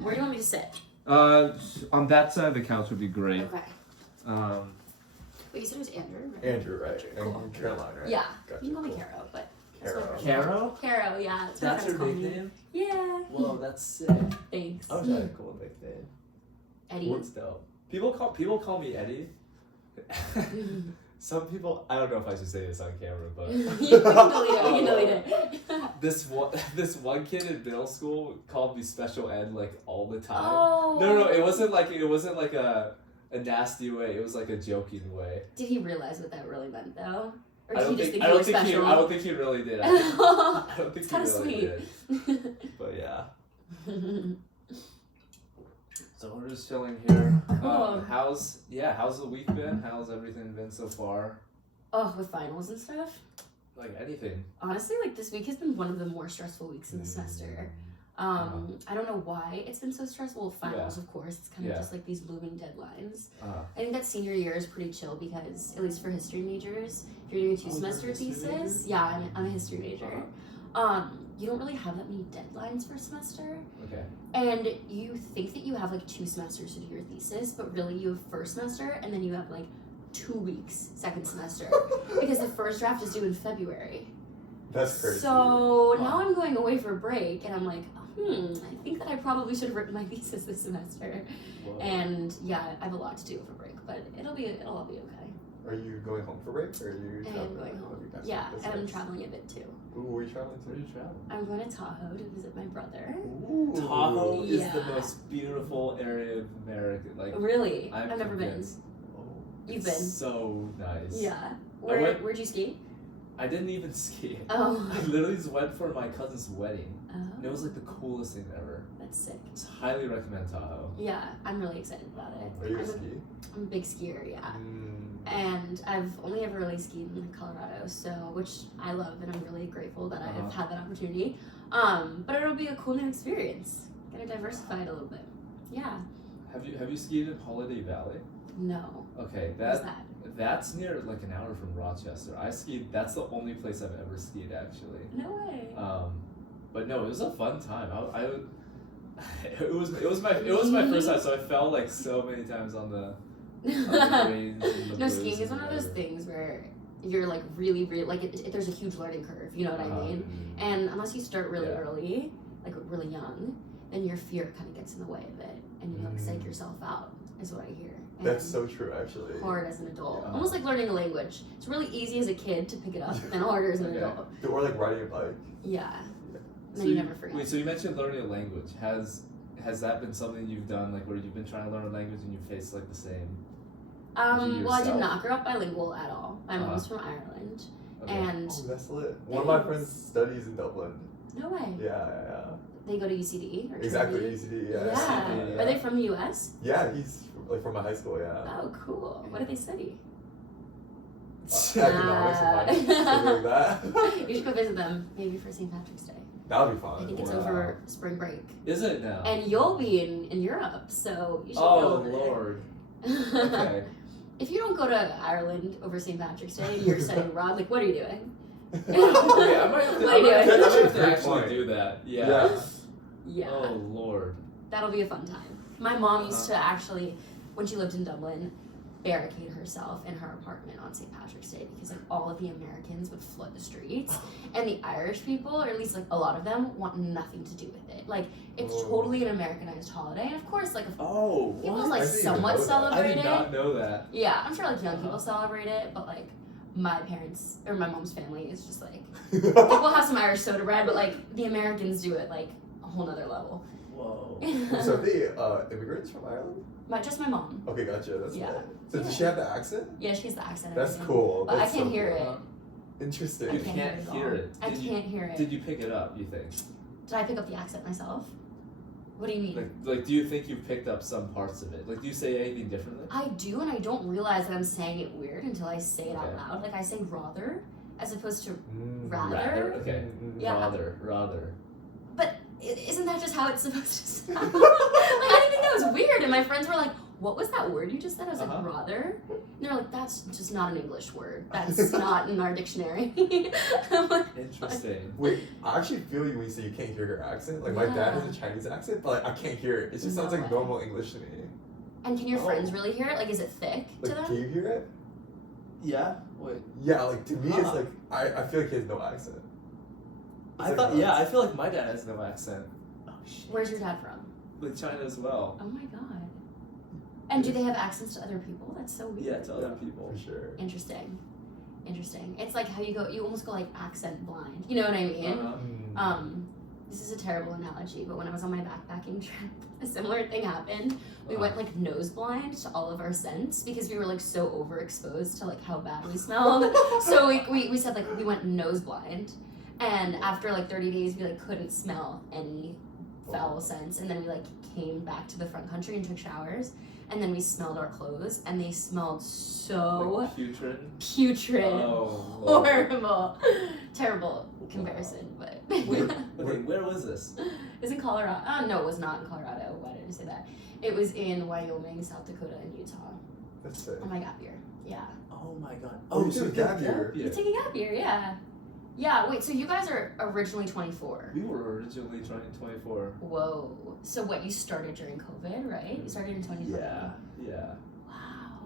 Where do you want me to sit? On that side of the couch would be great. Okay. Wait, you said it was Andrew, right? Andrew, right? Cool. And Caroline, right? Yeah. Gotcha, You can call me cool. Caro, but Caro. Caro? Caro, yeah. That's, what That's friends your call me. nickname? Yeah. Whoa, that's sick. Thanks. I wish I had a cool nickname. Eddie. What's dope? People call me Eddie. Some people, I don't know if I should say this on camera, but You can delete it. We can delete it. this one kid in middle school called me special ed like all the time. Oh. No, it wasn't like a nasty way. It was like a joking way. Did he realize what that really meant, though? Or I did don't he just think think I you were don't think he special? I don't think he really did. I don't think It's he kind of really sweet. did. But yeah. So we're just chilling here. Cool. How's the week been? How's everything been so far? Oh, with finals and stuff? Like anything. Honestly, like this week has been one of the more stressful weeks in the semester. I don't know why it's been so stressful. Finals, of course, it's kind of just like these looming deadlines. I think that senior year is pretty chill because, at least for history majors, if you're doing a two-semester thesis, I'm a history major. You don't really have that many deadlines for a semester. Okay. And you think that you have like 2 semesters to do your thesis, but really you have first semester and then you have like 2 weeks second semester because the first draft is due in February. That's crazy. So now I'm going away for break and I'm like, I think that I probably should have written my thesis this semester. Whoa. And yeah, I have a lot to do for break, but it'll all be okay. Are you going home for break, or are you I traveling? am going home. That's Yeah, that's and I'm nice. traveling a bit too. Ooh, where are you traveling Where to? do you travel? I'm going to Tahoe to visit my brother. Ooh. Tahoe is the Yeah. most beautiful area of America. Like Really? I'm I've never been. convinced. Oh. You've It's been? so nice. Yeah. went- Where'd you ski? I didn't even ski. Oh. I literally just went for my cousin's wedding. And it Oh, was like the coolest thing ever. that's sick. Just highly recommend Tahoe. Yeah, I'm really excited about it. Are you a I'm ski? I'm a big skier, yeah. Mm. And I've only ever really skied in Colorado, so which I love, and I'm really grateful that I have had that opportunity. But it'll be a cool new experience. Gotta diversify it a little bit. Yeah. Have you skied in Holiday Valley? No. Okay, What's that? that's near like an hour from Rochester. I skied. That's the only place I've ever skied actually. No way. But no, it was a fun time. It was my first time, so I fell like so many times on the greens and the No, blues skiing is and one of those whatever. things where you're like really, like there's a huge learning curve. You know what I mean? And unless you start really early, like really young, then your fear kind of gets in the way of it, and you like psych yourself out. Is what I hear. And That's so true, actually. hard as an adult. Yeah. Almost like learning a language. It's really easy as a kid to pick it up, and harder as an adult. Or like riding a bike. Yeah. So And you never forget. Wait, so you mentioned learning a language. Has that been something you've done, like where you've been trying to learn a language and you face like the same? Well, I did yourself? not grow up bilingual at all. My mom's from Ireland, Okay. and Oh, that's lit. One of my friends studies in Dublin. no way. Yeah. They go to UCD or Exactly, Trinity? UCD, Yeah. UCD, Are they from the U.S.? Yeah, he's like from my high school, yeah. Oh, cool. What do they study? Economics and finance, something like that. You should go visit them, maybe for St. Patrick's Day. That would be fun. I think it's Wow. over spring break. Is it now? And you'll be in Europe, so you should go Oh over Lord. there. Okay. If you don't go to Ireland over St. Patrick's Day and you're studying abroad, like, what are you doing? Okay, I might have to, What are you doing? That's a to great actually point. do that. Yeah. Yeah. Yeah, Oh Lord. that'll be a fun time. My mom used to actually, when she lived in Dublin, barricade herself in her apartment on St. Patrick's Day because like all of the Americans would flood the streets, and the Irish people, or at least like a lot of them, want nothing to do with it. Like it's Oh. totally an Americanized holiday, and of course, like Oh. people What? like I didn't even somewhat know that. I celebrate did it. not know that. Yeah, I'm sure like young people celebrate it, but like my parents or my mom's family is just like we'll have some Irish soda bread, but like the Americans do it like a whole nother level. Whoa. So the immigrants from Ireland? Just my mom. Okay, gotcha. That's Yeah. lit. So does she have the accent? Yeah, she has the accent. and That's everything. cool. But That's I can't so hear cool. it. Interesting. I You can't can't hear hear it. it. I can't hear it. Did you pick it up? You think? Did I pick up the accent myself? What do you mean? Like, do you think you picked up some parts of it? Like, do you say anything differently? I do, and I don't realize that I'm saying it weird until I say it out Okay. loud. Like I say rather as opposed to Mm. rather. Okay. Yeah. Rather. But isn't that just how it's supposed to sound? Like I didn't think that was weird, and my friends were like, what was that word you just said? I was like, rather? And they're like, that's just not an English word. That's not in our dictionary. I'm like, Interesting. Wait, I actually feel you when you say you can't hear your accent. Like, my dad has a Chinese accent, but like, I can't hear it. It just sounds like normal English to me. and can your friends really hear it? Like, is it thick to Like, them? can you hear it? Yeah. Wait. Yeah, like, to me, it's like, I feel like he has no accent. It's I like thought. nuts. Yeah. I feel like my dad has no accent. Oh shit. Where's your dad from? Like China as well. Oh my god. And do they have accents to other people? That's so weird. Yeah, to other people. For sure. Interesting. It's like how you almost go like accent blind. You know what I mean? This is a terrible analogy, but when I was on my backpacking trip, a similar thing happened. We went like nose blind to all of our scents because we were like so overexposed to like how bad we smelled. So we said like we went nose blind, and after like 30 days we like couldn't smell any foul scents, and then we like came back to the front country and took showers, and then we smelled our clothes, and they smelled so Like putrid. Oh, Lord. horrible, terrible comparison, but Where was this? it's in Colorado. Oh no, it was not in Colorado. Why did I say that? It was in Wyoming, South Dakota, and Utah. That's sick. On my gap year. Yeah. Oh my god. Oh, you so took a gap year. You took a gap year, yeah. Yeah. Wait. So you guys are originally 24. We were originally trying 24. Whoa. So what? You started during COVID, right? You started in 2020. Yeah. Yeah.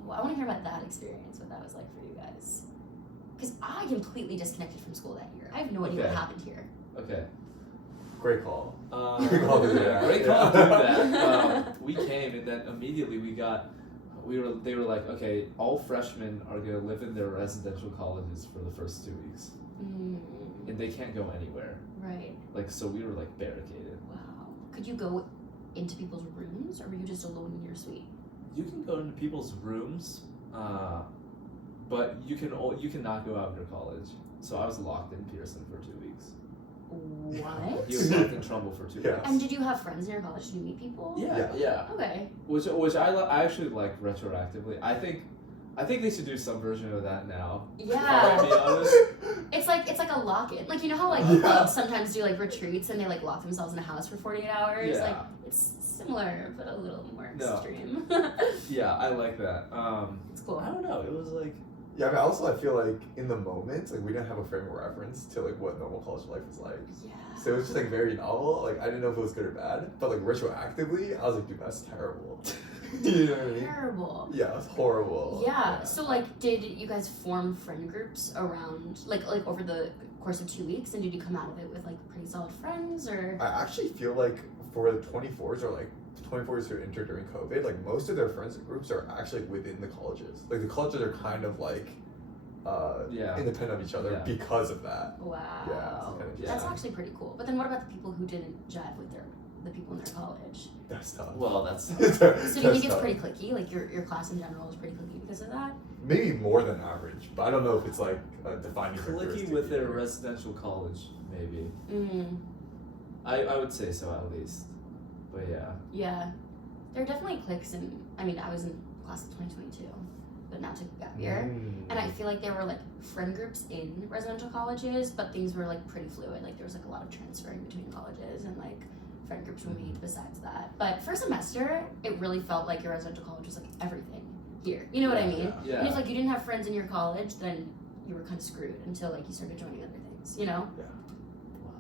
Wow. I want to hear about that experience. What that was like for you guys. Because I completely disconnected from school that year. I have no idea what Okay. happened here. Okay. Great call. Great call to do that. Great call to Yeah. do that. We came and then immediately they were like, okay, all freshmen are gonna live in their residential colleges for the first 2 weeks, and they can't go anywhere. Right. Like, so we were like barricaded. Wow. Could you go into people's rooms, or were you just alone in your suite? You can go into people's rooms, but you cannot go out of your college. So I was locked in Pearson for 2 weeks. What? He was locked in Trumbull for 2 Yeah. weeks. And did you have friends in your college? Did you meet people? Yeah. Okay. Which I actually like retroactively. I think they should do some version of that now. Yeah. To be honest. It's like a lock-in. Like, you know how like Yeah. clubs sometimes do like retreats and they like lock themselves in a house for 48 hours? Yeah. Like, it's similar but a little more No. extreme. Yeah, I like that. It's cool. I don't know. It was like Yeah, I mean, also I feel like in the moment, like we didn't have a frame of reference to like what normal college life is like. Yeah. So it was just like very novel. Like I didn't know if it was good or bad, but like retroactively, I was like, dude, that's terrible. You know what I mean? Terrible. Yeah, it was horrible. Yeah. So like, did you guys form friend groups around like over the course of 2 weeks, and did you come out of it with like pretty solid friends, or? I actually feel like for the 24s or like 24s who entered during COVID, like most of their friends groups are actually within the colleges. Like the colleges are kind of like independent of each other Yeah. because of that. Wow. Yeah, it's kinda- That's yeah. actually pretty cool. But then what about the people who didn't jive with the people in their college? That's tough. well, that's So do you think it's pretty cliquey? Like your class in general is pretty cliquey because of that? Maybe more than average, but I don't know if it's like a defining clicky characteristic with their either. residential college, maybe. Mm. I would say so at least. But yeah. Yeah. There are definitely cliques, and I mean, I was in class of 2022, but now took a gap year. And I feel like there were like friend groups in residential colleges, but things were like pretty fluid. Like there was like a lot of transferring between colleges, and like friend groups were made besides that. But for semester, it really felt like your residential college was like everything here. You know what I mean? Yeah. And if like you didn't have friends in your college, then you were kind of screwed until like you started joining other things. You know?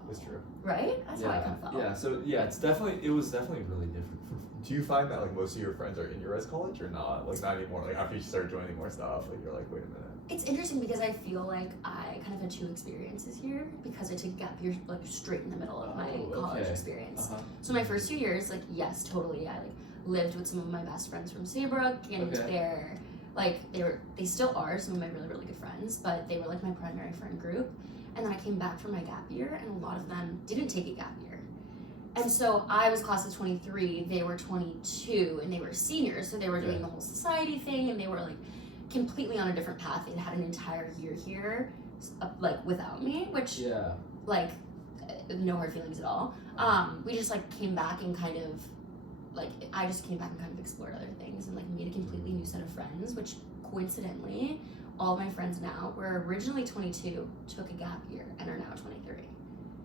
That's true. Right? That's how I kind of felt. Yeah, so yeah, it was definitely really different. Do you find that like most of your friends are in your res college or not? Like not anymore. Like after you start joining more stuff, like you're like, wait a minute. It's interesting because I feel like I kind of had two experiences here because I took a gap year like straight in the middle of my college experience. So my first 2 years, like yes, totally, I like lived with some of my best friends from Saybrook, and they're like they still are some of my really, really good friends, but they were like my primary friend group. And then I came back from my gap year, and a lot of them didn't take a gap year. And so I was class of 23, they were 22, and they were seniors, so they were doing the whole society thing, and they were like completely on a different path. They'd had an entire year here, like without me, which like no hard feelings at all. We just like came back and kind of like I just came back and kind of explored other things and like made a completely new set of friends, which coincidentally all of my friends now were originally 22, took a gap year, and are now 23.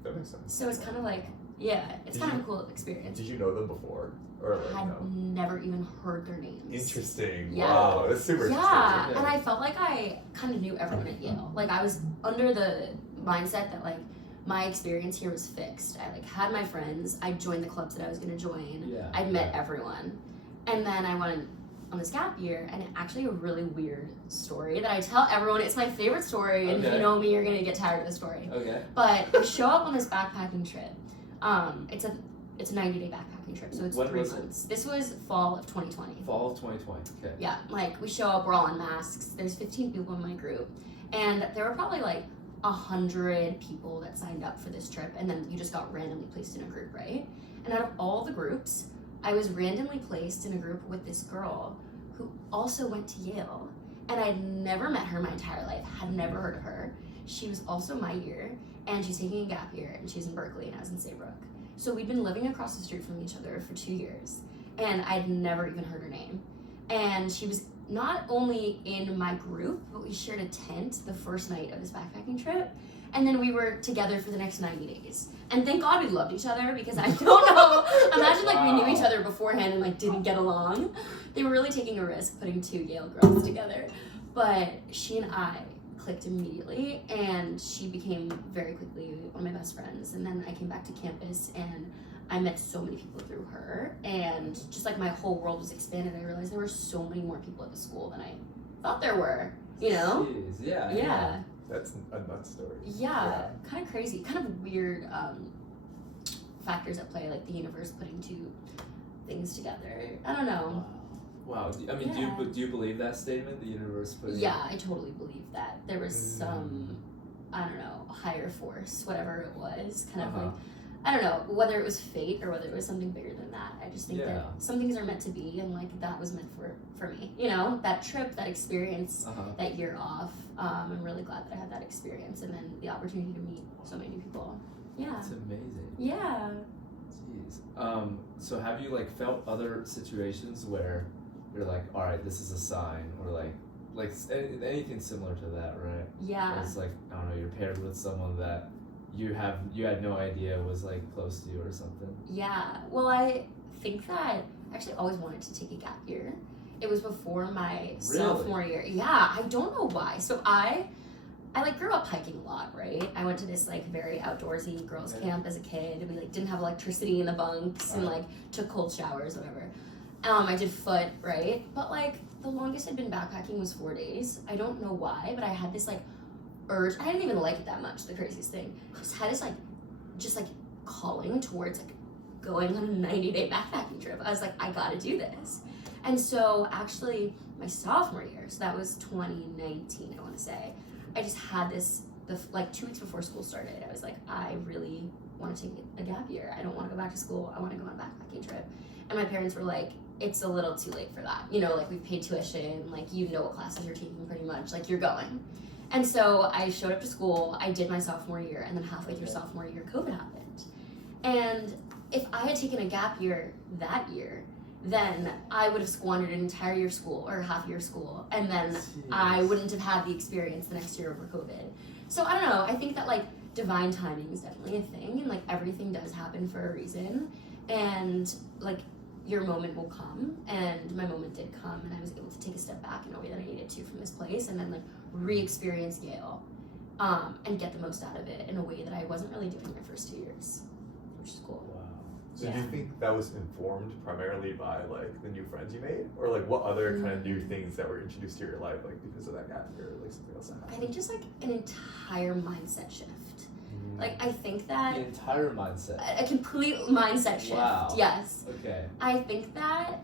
That makes sense. So it's kind of like Yeah, it's kind of a cool experience. Did you know them before? Or like, I had never even heard their names. Interesting. Yeah. Wow, that's super interesting. Yeah, and I felt like I kind of knew everyone at Yale. Like I was under the mindset that like my experience here was fixed. I like had my friends. I joined the clubs that I was going to join. Yeah. I'd met everyone, and then I went on this gap year, and actually a really weird story that I tell everyone. It's my favorite story, and if you know me, you're gonna get tired of the story. Okay. But I show up on this backpacking trip. It's a 90-day backpacking trip, so it's When 3 was months. This was fall of 2020. Fall of 2020. Okay. Yeah, like we show up, we're all in masks. There's 15 people in my group, and there were probably like 100 people that signed up for this trip, and then you just got randomly placed in a group, right? And out of all the groups, I was randomly placed in a group with this girl who also went to Yale, and I'd never met her my entire life, had never heard of her. She was also my year, and she's taking a gap year, and she's in Berkeley, and I was in Saybrook. So we'd been living across the street from each other for 2 years, and I'd never even heard her name. And she was not only in my group, but we shared a tent the first night of this backpacking trip, and then we were together for the next 90 days. And thank God we loved each other, because I don't know, imagine like we knew each other beforehand and like didn't get along. They were really taking a risk putting 2 Yale girls together. But she and I clicked immediately, and she became very quickly one of my best friends. And then I came back to campus, and I met so many people through her, and just like my whole world was expanded. I realized there were so many more people at the school than I thought there were, you know? Jeez, yeah. Yeah. That's a nuts story. Yeah, kind of crazy, kind of weird factors at play, like the universe putting 2 things together. I don't know. Wow. I mean, do you believe that statement? The universe putting. Yeah, I totally believe that. There was some, I don't know, higher force, whatever it was, kind of like, I don't know, whether it was fate or whether it was something bigger than that. I just think that some things are meant to be, and like that was meant for me. You know, that trip, that experience, that year off. I'm really glad that I had that experience, and then the opportunity to meet so many new people. Yeah. That's amazing. Yeah. Jeez. So have you like felt other situations where you're like, all right, this is a sign, or like anything similar to that, right? Yeah. Where it's like, I don't know, you're paired with someone that you had no idea was like close to you or something. Yeah. Well, I think that I actually always wanted to take a gap year. It was before my sophomore year. Yeah, I don't know why. So I like grew up hiking a lot, right? I went to this like very outdoorsy girls camp as a kid. We like didn't have electricity in the bunks and like took cold showers, whatever. I did foot, right? But like the longest I'd been backpacking was 4 days. I don't know why, but I had this like urge. I didn't even like it that much, the craziest thing. I just had this like calling towards like going on a 90-day backpacking trip. I was like, I gotta do this. And so actually my sophomore year, so that was 2019, I want to say, I just had this, like 2 weeks before school started, I was like, I really want to take a gap year. I don't want to go back to school. I want to go on a backpacking trip. And my parents were like, it's a little too late for that. You know, like we've paid tuition, like you know what classes you're taking pretty much, like you're going. And so I showed up to school, I did my sophomore year, and then halfway through sophomore year, COVID happened. And if I had taken a gap year that year, then I would have squandered an entire year of school or half year of school, and then I wouldn't have had the experience the next year over COVID. So I don't know, I think that like divine timing is definitely a thing, and like everything does happen for a reason, and like your moment will come, and my moment did come, and I was able to take a step back in a way that I needed to from this place, and then like re-experience Yale, and get the most out of it in a way that I wasn't really doing my first 2 years, which is cool. So do you think that was informed primarily by like the new friends you made, or like what other kind of new things that were introduced to your life, like because of that gap year, or like something else that happened? I think just like an entire mindset shift. Like I think that the entire mindset. A complete mindset shift. Wow. Yes. Okay. I think that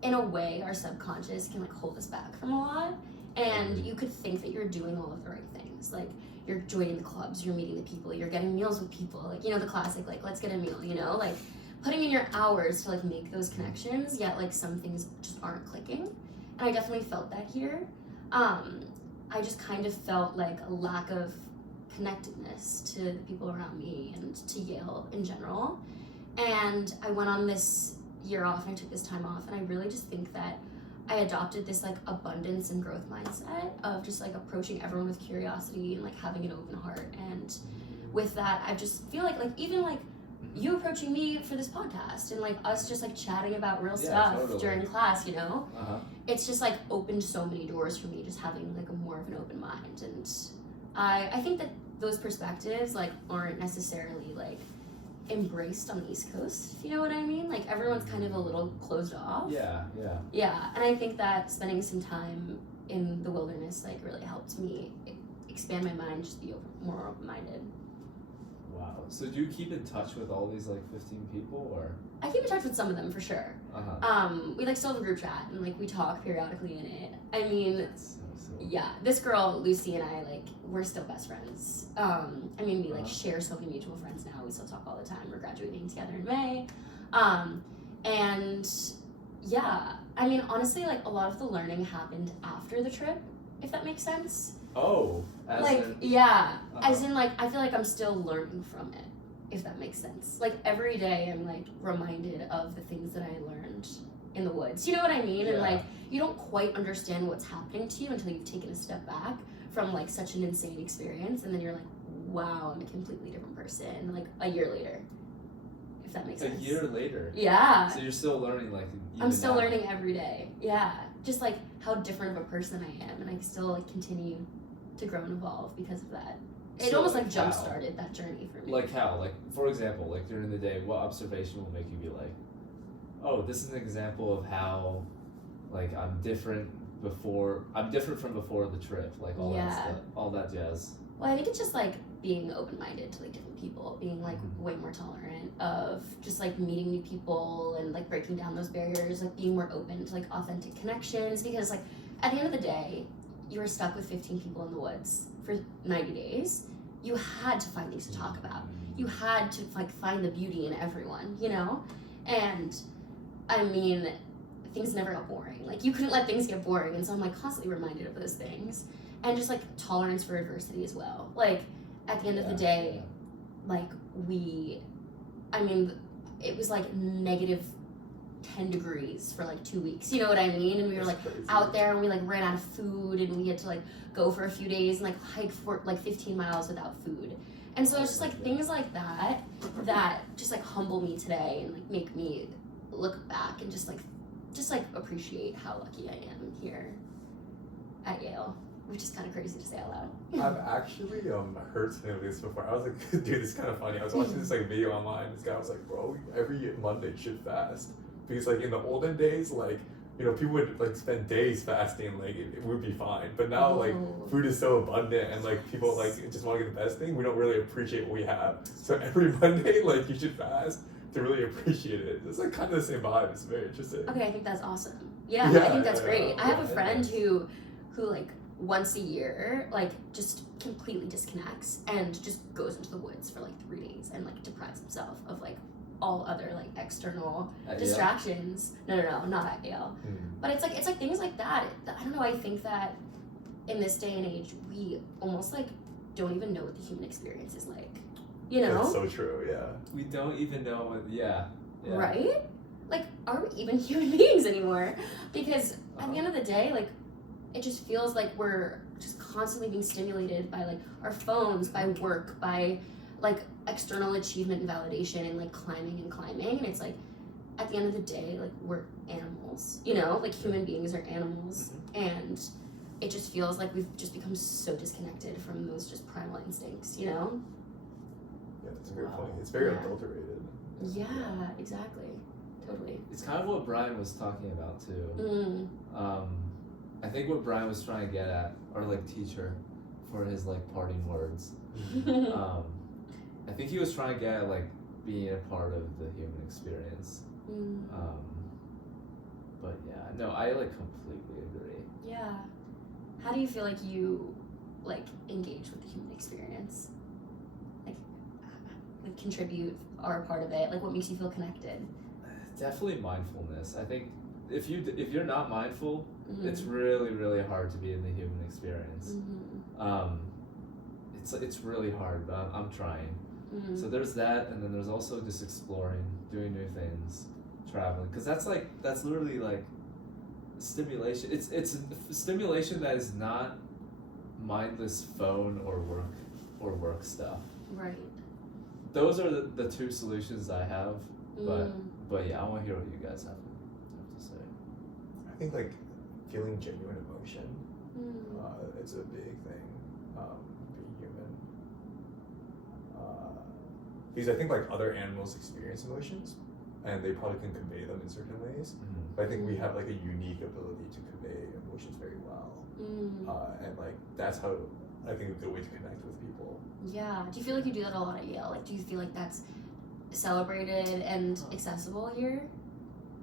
in a way our subconscious can like hold us back from a lot, and you could think that you're doing all of the right things, like you're joining the clubs, you're meeting the people, you're getting meals with people, like you know the classic like let's get a meal, you know, like putting in your hours to like make those connections, yet like some things just aren't clicking. And I definitely felt that here. I just kind of felt like a lack of connectedness to the people around me and to Yale in general. And I went on this year off, and I took this time off, and I really just think that I adopted this like abundance and growth mindset of just like approaching everyone with curiosity and like having an open heart. And with that, I just feel like even like you approaching me for this podcast and like us just like chatting about real stuff during class, you know? It's just like opened so many doors for me, just having like a more of an open mind. And I think that those perspectives like aren't necessarily like embraced on the East Coast, if you know what I mean? Like everyone's kind of a little closed off. Yeah, and I think that spending some time in the wilderness like really helped me expand my mind, just be more open-minded. Wow. So do you keep in touch with all these like 15 people, or? I keep in touch with some of them for sure. We like still have a group chat and like we talk periodically in it. I mean, yeah, this girl Lucy and I like we're still best friends. I mean, we like share so many mutual friends now. We still talk all the time. We're graduating together in May, and yeah, I mean, honestly, like a lot of the learning happened after the trip, if that makes sense. Oh, as like in, yeah, as in like I feel like I'm still learning from it, if that makes sense. Like every day I'm like reminded of the things that I learned in the woods. You know what I mean? Yeah. And like you don't quite understand what's happening to you until you've taken a step back from like such an insane experience, and then you're like, wow, I'm a completely different person like a year later. If that makes sense. A year later. Yeah. So you're still learning like I'm still learning every day. Yeah. Just like how different of a person I am, and I still like continue to grow and evolve because of that. It almost like jump started that journey for me. Like how? Like for example, like during the day, what observation will make you be like, oh, this is an example of how like I'm different from before the trip, like all that stuff, all that jazz. Well, I think it's just like being open-minded to like different people, being like way more tolerant of just like meeting new people and like breaking down those barriers, like being more open to like authentic connections, because like at the end of the day, you were stuck with 15 people in the woods for 90 days. You had to find things to talk about. You had to like find the beauty in everyone, you know? And I mean, things never got boring. Like you couldn't let things get boring, and so I'm like constantly reminded of those things. And just like tolerance for adversity as well. Like at the end of the day, like it was like negative 10 degrees for like 2 weeks, you know what I mean? And we were like out there and we like ran out of food, and we had to like go for a few days and like hike for like 15 miles without food. And so it's just like things like that just like humble me today and like make me look back and just like appreciate how lucky I am here at Yale, which is kind of crazy to say out loud. I've actually heard something of this before. I was like, dude, this is kind of funny. I was watching this like video online. This guy was like, bro, every Monday should fast, because like in the olden days, like, you know, people would like spend days fasting, like it would be fine. But now like food is so abundant, and like people like just want to get the best thing. We don't really appreciate what we have. So every Monday, like you should fast to really appreciate it. It's like kind of the same vibe. It's very interesting. Okay, I think that's awesome. Yeah, I think that's great. I have a friend who like once a year like just completely disconnects and just goes into the woods for like 3 days and like deprives himself of like all other like external distractions. Yale? No, not at Yale. But it's like things like that. I don't know. I think that in this day and age, we almost like don't even know what the human experience is like. You know? That's so true. Yeah. We don't even know what. Yeah. Right? Like, are we even human beings anymore? Because at the end of the day, like, it just feels like we're just constantly being stimulated by like our phones, by work, by like external achievement and validation, and like climbing, and it's like at the end of the day, like we're animals, you know, like human beings are animals, and it just feels like we've just become so disconnected from those just primal instincts, you know? Yeah, it's very funny. It's very adulterated. Yeah, exactly. Totally. It's kind of what Brian was talking about too. I think what Brian was trying to get at, or like teacher, for his like parting words. I think he was trying to get at like being a part of the human experience. But yeah, no, I like completely agree. Yeah. How do you feel like you like engage with the human experience? Like contribute, are a part of it? Like what makes you feel connected? Definitely mindfulness. I think if you're not mindful, it's really, really hard to be in the human experience. It's really hard, but I'm trying. So there's that, and then there's also just exploring, doing new things, traveling, because that's literally like stimulation. It's stimulation that is not mindless phone or work stuff. Right. those are the two solutions I have. But yeah, I want to hear what you guys have to say. I think like feeling genuine emotion. It's a big thing. Being human. Because I think like other animals experience emotions, and they probably can convey them in certain ways. But I think we have like a unique ability to convey emotions very well. And like that's how I think a good way to connect with people. Yeah. Do you feel like you do that a lot at Yale? Like, do you feel like that's celebrated and accessible here?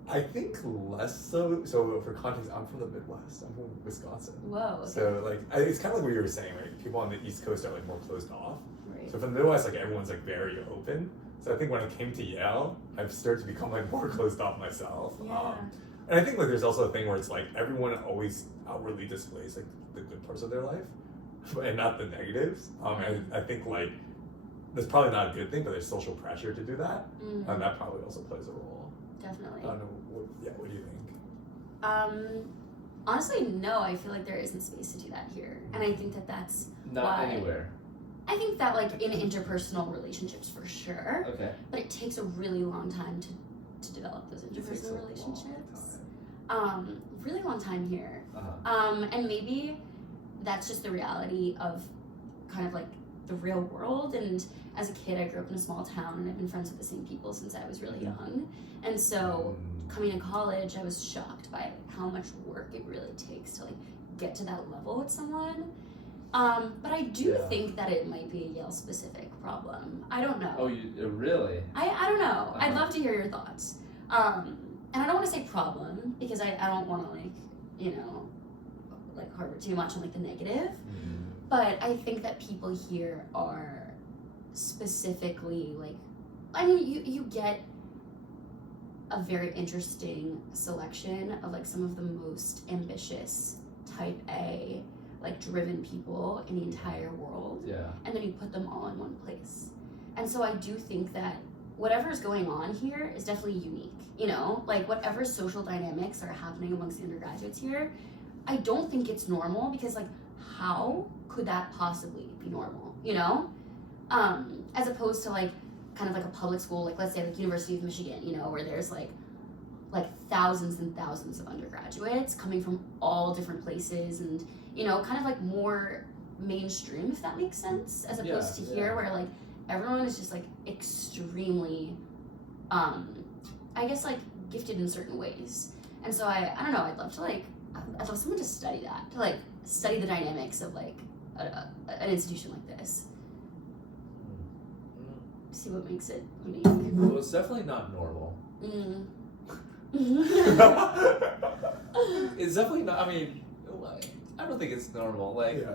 I think less so. So for context, I'm from the Midwest. I'm from Wisconsin. Whoa. Okay. So like, it's kind of like what you were saying, right? People on the East Coast are like more closed off. Right. So for the Midwest, like everyone's like very open. So I think when I came to Yale, I've started to become like more closed off myself. Yeah. And I think like there's also a thing where it's like everyone always outwardly displays like the good parts of their life, and not the negatives. And I think like that's probably not a good thing, but there's social pressure to do that, and that probably also plays a role. Definitely. I don't know. What do you think? Honestly, no. I feel like there isn't space to do that here, and I think that that's Not why. anywhere. I think that like in interpersonal relationships for sure, Okay. but it takes a really long time to develop those interpersonal relationships. Really long time here. And maybe that's just the reality of kind of like the real world. And as a kid, I grew up in a small town, and I've been friends with the same people since I was really young. And so coming to college, I was shocked by how much work it really takes to like get to that level with someone. But I do think that it might be a Yale specific problem. I don't know. Oh, you really? I don't know. I'd love to hear your thoughts. And I don't want to say problem because I don't want to like, like harbor too much on like the negative. But I think that people here are specifically like, I mean, you get a very interesting selection of like some of the most ambitious type A, like driven people in the entire world. Yeah. And then you put them all in one place. And so I do think that whatever's going on here is definitely unique, like whatever social dynamics are happening amongst the undergraduates here, I don't think it's normal because like how could that possibly be normal, as opposed to like kind of like a public school, like let's say like University of Michigan, where there's like thousands and thousands of undergraduates coming from all different places and kind of like more mainstream, if that makes sense, as opposed to here where like everyone is just like extremely I guess like gifted in certain ways. And so I don't know, I'd love someone to study that, to like study the dynamics of like an institution like this, see what makes it unique. Well, it's definitely not normal. It's definitely not. I mean, I don't think it's normal. Like,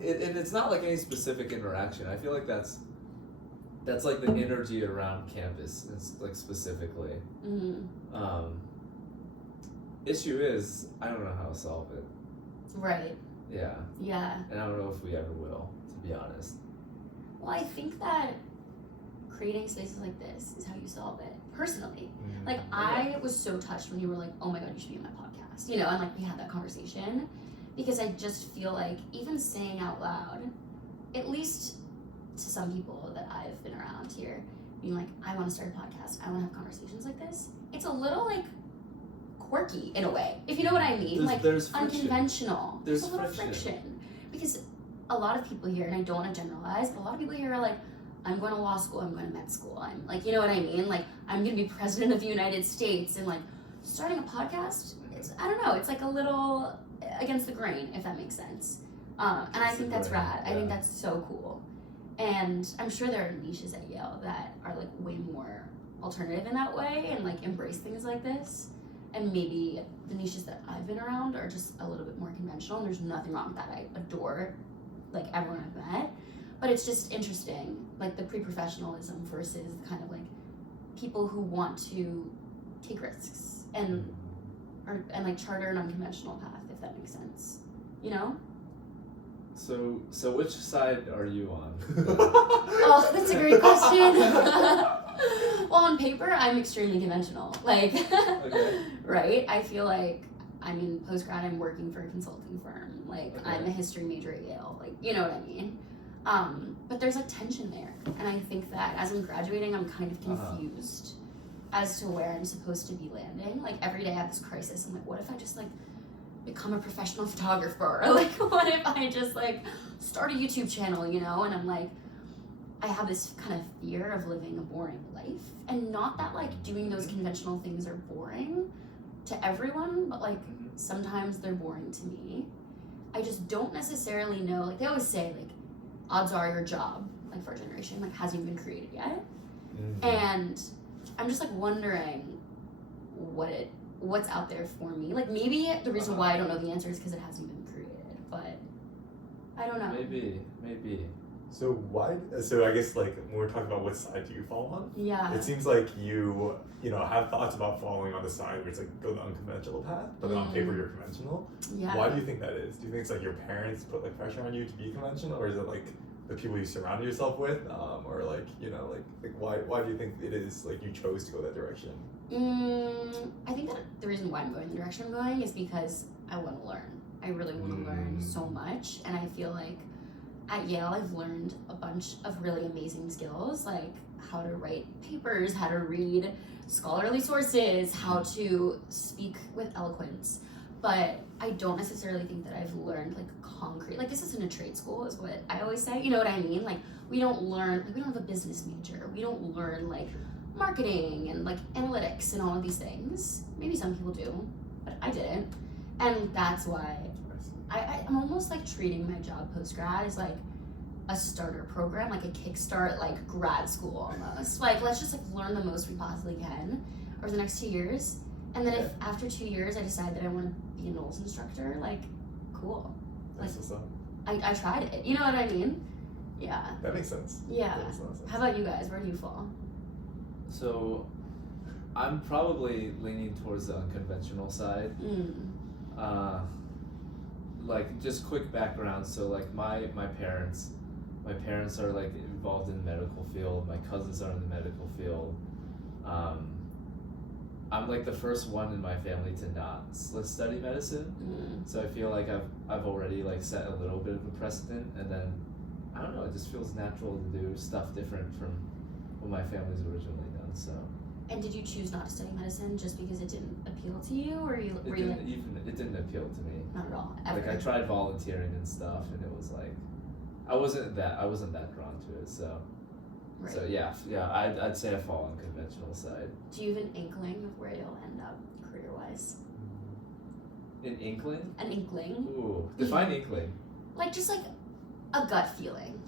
and it's not like any specific interaction. I feel like that's like the energy around campus. It's like specifically. Issue is I don't know how to solve it. Right. Yeah. Yeah. And I don't know if we ever will, to be honest. Well, I think that creating spaces like this is how you solve it. Personally, like I was so touched when you were like, "Oh my God, you should be on my podcast," and like we had that conversation, because I just feel like even saying out loud, at least to some people that I've been around here, being like, "I want to start a podcast. I want to have conversations like this." It's a little like quirky in a way, if you know what I mean. There's unconventional. There's a little friction because a lot of people here, and I don't want to generalize, but a lot of people here are like, I'm going to law school, I'm going to med school, I'm like, you know what I mean? Like, I'm going to be president of the United States, and like, starting a podcast, I don't know, it's like a little against the grain, if that makes sense. And I think that's rad. I think that's so cool. And I'm sure there are niches at Yale that are like way more alternative in that way and like embrace things like this. And maybe the niches that I've been around are just a little bit more conventional, and there's nothing wrong with that. I adore like everyone I've met. But it's just interesting, like the pre-professionalism versus kind of like people who want to take risks and like charter an unconventional path, if that makes sense, So which side are you on? Oh, that's a great question. Well, on paper, I'm extremely conventional. Like, right? I feel like I'm in post-grad, I'm working for a consulting firm. Like, I'm a history major at Yale. Like, you know what I mean? But there's like tension there, and I think that as I'm graduating, I'm kind of confused as to where I'm supposed to be landing. Like every day I have this crisis. I'm like, what if I just like become a professional photographer? Or like, what if I just like start a YouTube channel, you know? And I'm like, I have this kind of fear of living a boring life, and not that like doing those conventional things are boring to everyone, but like sometimes they're boring to me. I just don't necessarily know. Like they always say, like odds are your job, like for our generation, like hasn't even been created yet, and I'm just like wondering what's out there for me. Like maybe the reason why I don't know the answer is because it hasn't been created, but I don't know. Maybe. So why? So I guess like when we're talking about what side do you fall on? Yeah. It seems like you know have thoughts about falling on the side where it's like go the unconventional path, but then on paper you're conventional. Yeah. Why do you think that is? Do you think it's like your parents put like pressure on you to be conventional, or is it like the people you surround yourself with, or like you know like why do you think it is like you chose to go that direction? I think that the reason why I'm going the direction I'm going is because I want to learn. I really want to learn so much, and I feel like at Yale I've learned a bunch of really amazing skills, like how to write papers, how to read scholarly sources, how to speak with eloquence. But I don't necessarily think that I've learned like concrete, like this isn't a trade school is what I always say, you know what I mean? Like we don't learn, like we don't have a business major, we don't learn like marketing and like analytics and all of these things. Maybe some people do, but I didn't. And that's why I'm almost like treating my job post-grad as like a starter program, like a kickstart, like grad school almost. Like let's just like learn the most we possibly can over the next 2 years. And then if after 2 years I decide that I want to be a NOLS instructor, like cool. Like That's what's up. I tried it. You know what I mean? Yeah. That makes sense. Yeah. That makes a lot of sense. How about you guys? Where do you fall? So I'm probably leaning towards the unconventional side. Like just quick background, so like my parents are like involved in the medical field, my cousins are in the medical field. I'm like the first one in my family to not study medicine, so I feel like I've already like set a little bit of a precedent, and then I don't know, it just feels natural to do stuff different from what my family's originally done. So. And did you choose not to study medicine just because it didn't appeal to you, or It didn't appeal to me. Not at all. Ever. Like I tried volunteering and stuff, and it was like I wasn't that drawn to it. So Right. so yeah, I'd say I fall on the conventional side. Do you have an inkling of where you'll end up career-wise? An inkling? An inkling? Ooh, define inkling. Like just like a gut feeling.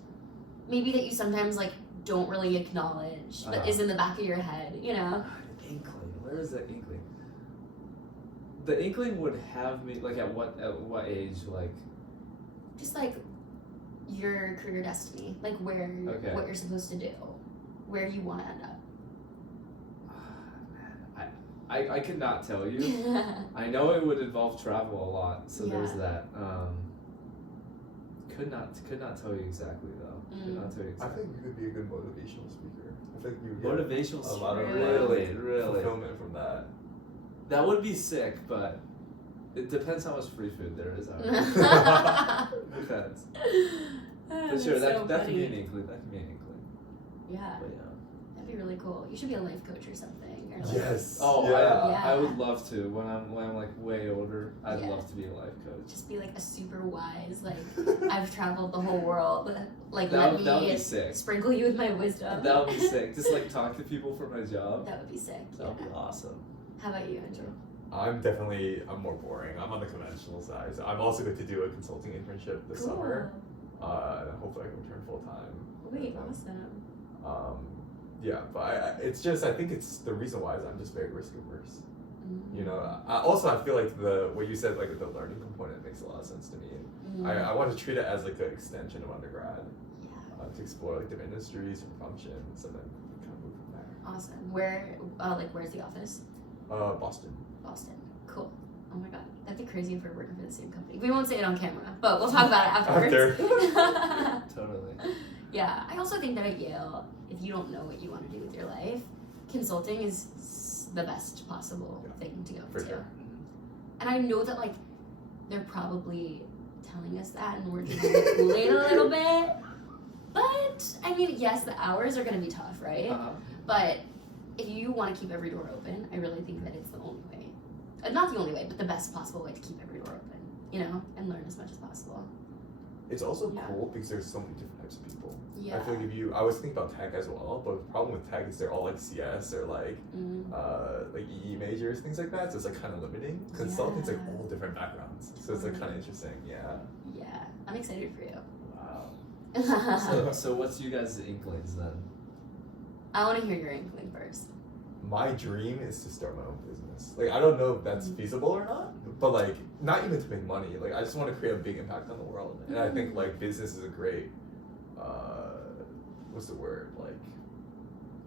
Maybe that you sometimes like don't really acknowledge, but is in the back of your head, you know? An inkling. Where is that inkling? The inkling would have me like at what age, like Just like your career destiny, like where what you're supposed to do, where you want to end up. Man, I could not tell you. I know it would involve travel a lot, so there's that. Could not tell you exactly though. Could not tell you exactly. I think you could be a good motivational speaker. I think you get Motivational a lot of really fulfillment from that. That would be sick, but it depends how much free food there is out there. Depends. For sure, that can be an inkling. That can be an inkling. Yeah. But That'd be really cool. You should be a life coach or something. Or like, Yes. Oh, yeah. I would love to. When I'm like way older, I'd Yeah. love to be a life coach. Just be like a super wise, like I've traveled the whole world. Like That let would me be sick. sprinkle you with my wisdom. That would be sick. Just like talk to people for my job. That would be sick. That would be awesome. How about you, Andrew? I'm more boring. I'm on the conventional side. So I'm also going to do a consulting internship this Cool. summer. Hopefully I can return full time. Wait, awesome. Yeah, but it's just I think it's the reason why is I'm just very risk averse. You know, I feel like what you said, like the learning component makes a lot of sense to me. I want to treat it as like an extension of undergrad. Yeah. To explore like different industries and functions, and then kind of move from there. Awesome. Where's the office? Boston. Boston. Cool. Oh my god, that'd be crazy if we're working for the same company. We won't say it on camera, but we'll talk about it afterwards. Totally. Yeah, I also think that at Yale, if you don't know what you want to do with your life, consulting is the best possible thing to go For to. sure. And I know that like they're probably telling us that and we're drinking the Kool-Aid a little bit, wouldn't. I mean, yes, the hours are going to be tough, right? But if you want to keep every door open, I really think that it's the only way. Not the only way, but the best possible way to keep every door open, you know, and learn as much as possible. It's also cool because there's so many different types of people. Yeah. I feel like I was thinking about tech as well, but the problem with tech is they're all like CS or like EE majors, things like that. So it's like kind of limiting. Consultants like all different backgrounds, so it's like kind of interesting. Yeah. Yeah, I'm excited for you. Wow. So what's you guys' inklings then? I want to hear your inkling first. My dream is to start my own business. Like I don't know if that's feasible or not, but like not even to make money. Like I just want to create a big impact on the world, and I think like business is a great, what's the word, like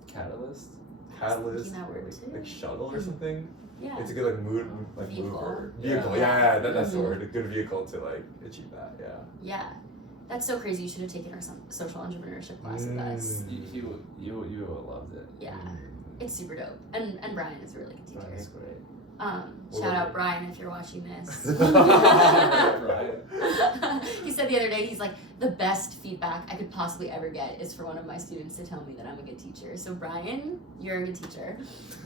Catalyst? Like shuttle or something. Yeah. It's a good like Vehicle. mover. Yeah. Vehicle. Yeah, that's the word. A good vehicle to like achieve that. Yeah. Yeah. That's so crazy. You should have taken our social entrepreneurship class with us. You would have loved it. Yeah. It's super dope. And Brian is a really good teacher. Brian's great. Shout out Brian if you're watching this. Brian. He said the other day, he's like, the best feedback I could possibly ever get is for one of my students to tell me that I'm a good teacher. So Brian, you're a good teacher.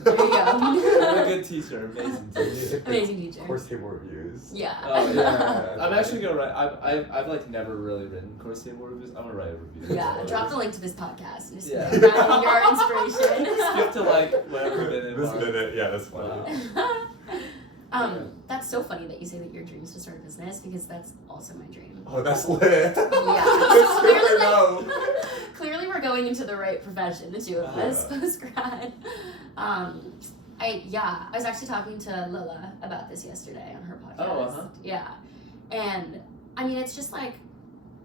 There you go. You're a good teacher, amazing teacher. Amazing teacher. Course table reviews. Yeah. Oh yeah. I'm actually gonna write. I've like never really written course table reviews. I'm gonna write a review. Yeah. Drop the link to this podcast. Just Yeah. Brian, you're our inspiration. Skip to like whatever minute. This minute, yeah, that's funny. Wow. That's so funny that you say that your dream is to start a business because that's also my dream. Oh, that's lit. Yeah. Clearly we're going into the right profession, the two of us, post-grad. I was actually talking to Lila about this yesterday on her podcast. Oh, Yeah. And I mean, it's just like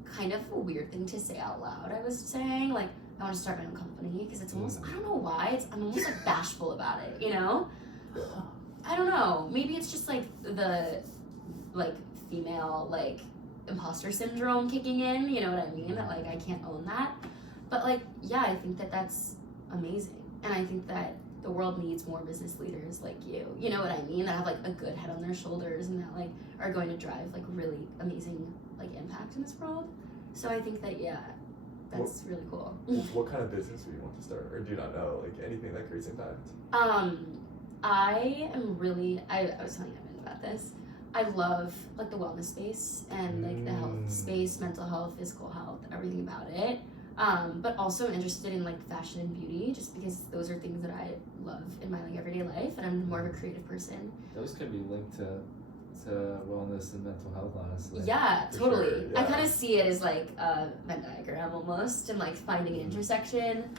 kind of a weird thing to say out loud. I was saying, like, I want to start my own company because it's almost, I don't know why, I'm almost like bashful about it, you know? I don't know. Maybe it's just like the like female like imposter syndrome kicking in. You know what I mean? That like I can't own that. But like yeah, I think that that's amazing, and I think that the world needs more business leaders like you. You know what I mean? That have like a good head on their shoulders and that like are going to drive like really amazing like impact in this world. So I think that yeah, that's really cool. What kind of business do you want to start, or do you not know? Like anything that creates impact? I am really, I was telling Evan about this. I love like the wellness space and like the health space, mental health, physical health, everything about it. But also I'm interested in like fashion and beauty just because those are things that I love in my like everyday life, and I'm more of a creative person. Those could be linked to wellness and mental health, honestly. Yeah, For totally. sure, yeah. I kind of see it as like a Venn diagram almost, and like finding an intersection.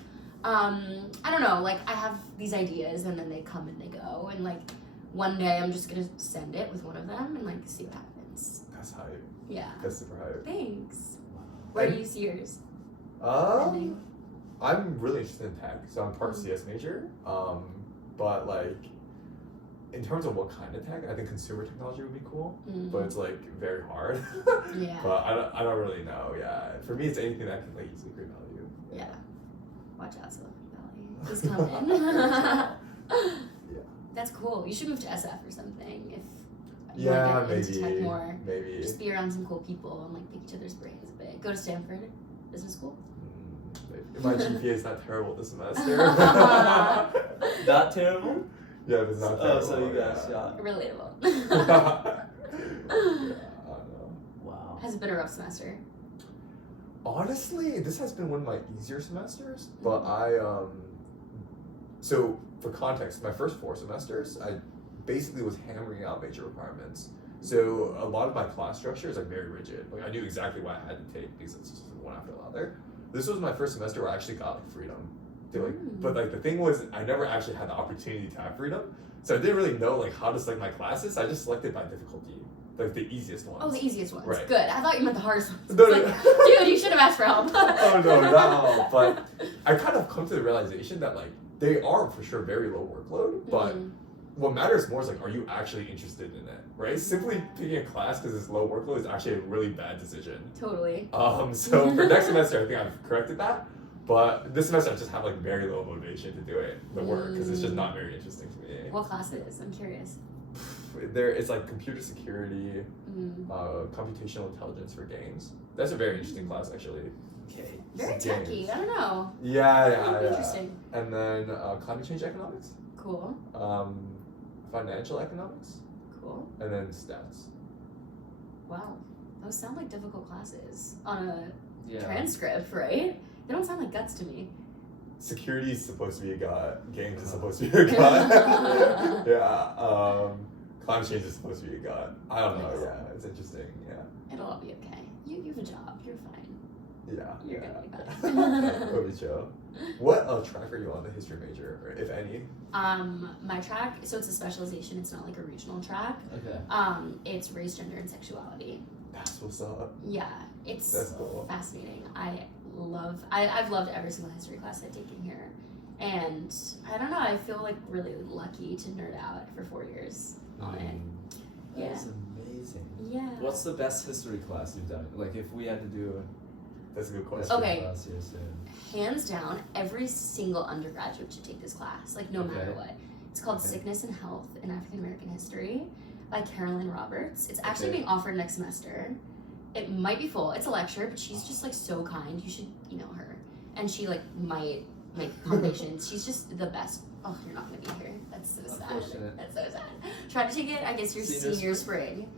I don't know, like I have these ideas and then they come and they go, and like one day I'm just gonna send it with one of them and like see what happens. That's hype. Yeah. That's super hype. Thanks. Where do you see yours? I'm really interested in tech, so I'm part CS major. But like in terms of what kind of tech, I think consumer technology would be cool, but it's like very hard. Yeah. But I don't really know. Yeah, for me, it's anything that can like easily create value. Yeah. Watch out, Silicon Valley. Please come in. Yeah. That's cool. You should move to SF or something if you Yeah, want to get into tech more. maybe. Just be around some cool people and like pick each other's brains a bit. Go to Stanford Business School. My GPA is not terrible this semester. Not terrible? Yeah, it's not terrible. Oh, so you got shot. Relatable. Yeah, I don't know. Wow. Has it been a rough semester? Honestly, this has been one of my easier semesters, but so for context, my first 4 semesters, I basically was hammering out major requirements. So a lot of my class structure is like very rigid. Like I knew exactly what I had to take because it's just one after the other. This was my first semester where I actually got like freedom. To, like, but like the thing was, I never actually had the opportunity to have freedom, so I didn't really know like how to select my classes. I just selected by difficulty, like the easiest ones. Oh, the easiest ones. Right. Good. I thought you meant the hardest ones. No, It's like, dude, you should have asked for help. Oh no, but I kind of come to the realization that like they are for sure very low workload, but what matters more is like, are you actually interested in it, right? Simply picking a class because it's low workload is actually a really bad decision. Totally. So for next semester, I think I've corrected that, but this semester I just have like very low motivation to do it, the work, because it's just not very interesting to me. What class it is? I'm curious. It's like computer security, computational intelligence for games. That's a very interesting class actually. Okay. Very Some techy. games. I don't know. Yeah. Interesting. And then climate change economics, Cool. financial economics, Cool. and then stats. Wow. Those sound like difficult classes on a Yeah. transcript, right? They don't sound like guts to me. Security is supposed to be a god. Games is supposed to be a god. Yeah. Climate change is supposed to be a god. I don't know. Nice. Yeah, it's interesting. Yeah. It'll all be okay. You have a job. You're fine. Yeah. You're yeah. gonna be fine. It'll be chill. What track are you on the history major, or if any? My track, so it's a specialization. It's not like a regional track. Okay. It's race, gender, and sexuality. That's what's up. Yeah, it's That's cool. fascinating. I've loved every single history class I've taken here, and I don't know. I feel like really lucky to nerd out for 4 years on it. Yeah. That's amazing. Yeah. What's the best history class you've done? Like, if we had to do That's a good a question. history Okay. class here soon. Hands down, every single undergraduate should take this class, like no matter Okay. what. It's called Okay. Sickness and Health in African American History by Carolyn Roberts. It's actually Okay. being offered next semester. It might be full. It's a lecture, but she's just like so kind. You should email her. And she like might make accommodations. She's just the best. Oh, you're not gonna be here. That's so sad. Unfortunate. That's so sad. Try to take it, I guess your Senior senior spring.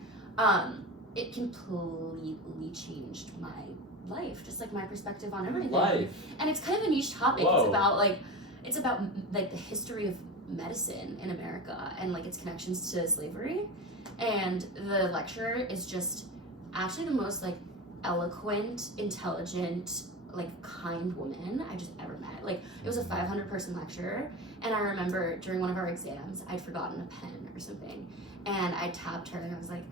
It completely changed my life, just like my perspective on everything. Life. And it's kind of a niche topic. Whoa. It's about like the history of medicine in America and like its connections to slavery. And the lecturer is just actually the most like eloquent, intelligent, like kind woman I just ever met. Like it was a 500-person lecture, and I remember during one of our exams I'd forgotten a pen or something, and I tapped her and I was like,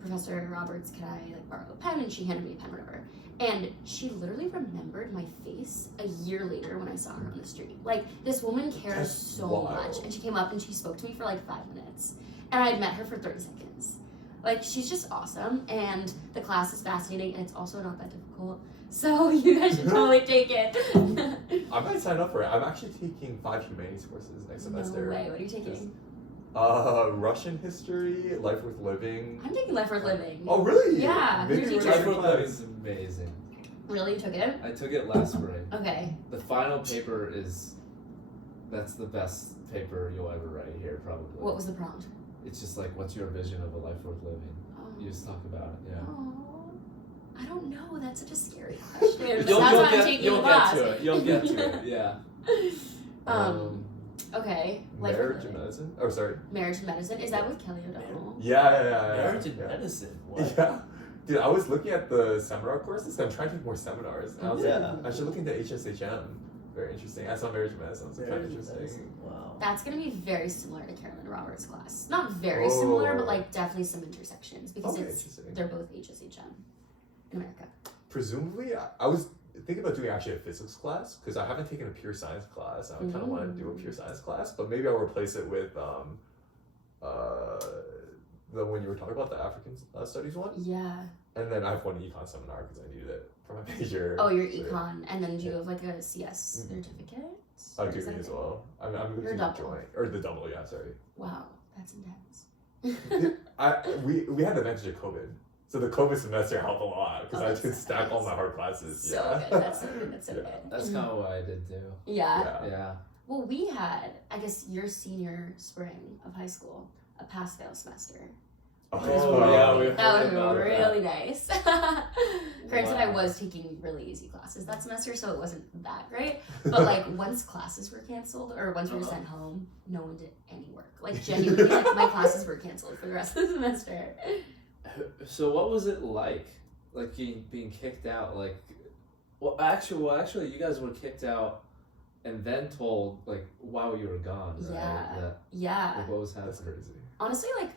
Professor Roberts, can I like borrow a pen? And she handed me a pen, whatever. And she literally remembered my face a year later when I saw her on the street. Like, this woman cares That's so wild. much. And she came up and she spoke to me for like 5 minutes. And I had met her for 30 seconds. Like, she's just awesome. And the class is fascinating, and it's also not that difficult. So you guys should totally take it. I might sign up for it. I'm actually taking 5 humanities courses next semester. No way. What are you taking? Russian history, life worth living. I'm taking Life Worth Living. Oh, really? Yeah, Maybe your we're teacher- Life taking Worth class. Living is amazing. Really? You took it? I took it last spring. Okay. The final paper that's the best paper you'll ever write here, probably. What was the prompt? It's just like, what's your vision of a life worth living? Oh. You just talk about it, yeah. Oh, I don't know. That's such a scary question. You'll That's why I'm taking you'll the get class. to it. You'll get to it, yeah. Okay. Life Worth Marriage and Living. medicine? Oh, sorry. Marriage and Medicine. Is that with Kelly O'Donnell? Yeah. Marriage and yeah. medicine. What? Yeah. Dude, I was looking at the seminar courses. I'm trying to take more seminars. And I was Yeah. like, I should look into HSHM. Very interesting. I saw marriage and medicine. So kind of interesting. Wow. That's going to be very similar to Carolyn Roberts' class. Not very Oh. similar, but like definitely some intersections because Okay, it's interesting. they're both HSHM in America. Presumably, I was thinking about doing actually a physics class because I haven't taken a pure science class. I kind of want to do a pure science class, but maybe I'll replace it with the one you were talking about, the African studies one. Yeah. And then I have one econ seminar because I needed it for my major. Oh, your So, econ, and then do you Yeah. have like a CS Mhm. certificate? I'll Or do is that it a as thing? well. I'm Your going to double. join or the double. Yeah, sorry. Wow, that's intense. We had the advantage of COVID, so the COVID semester helped a lot because Oh, I that's could so stack all nice. my hard classes. So Yeah. good. That's so good. That's so Yeah. good. That's kind of what I did too. Yeah. Yeah. Well, we had, I guess, your senior spring of high school, a pass-fail semester. Oh, yeah, we- That would heard be about really nice. Granted, I Wow. was taking really easy classes that semester, so it wasn't that great. But like once classes were canceled or once we were sent home, no one did any work. Like genuinely, like my classes were canceled for the rest of the semester. So what was it like being kicked out? Like, actually, you guys were kicked out and then told like while you were gone, right? Yeah. That, Yeah. like, what was That's happening? crazy. Honestly, like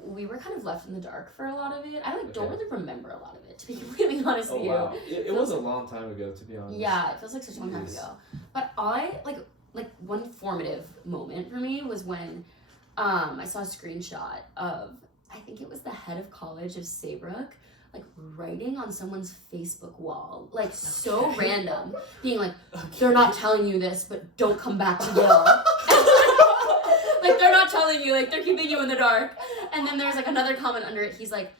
we were kind of left in the dark for a lot of it. I don't Okay. really remember a lot of it, to be completely honest Oh with you. wow, it was a long time ago, to be honest. Yeah, it feels like such a long time Jeez. ago. But I like one formative moment for me was when I saw a screenshot of, I think it was the head of college of Saybrook, like writing on someone's Facebook wall, like so random, being like, they're not telling you this, but don't come back to Yale. Like they're not telling you, like they're keeping you in the dark. And then there's like another comment under it. He's like,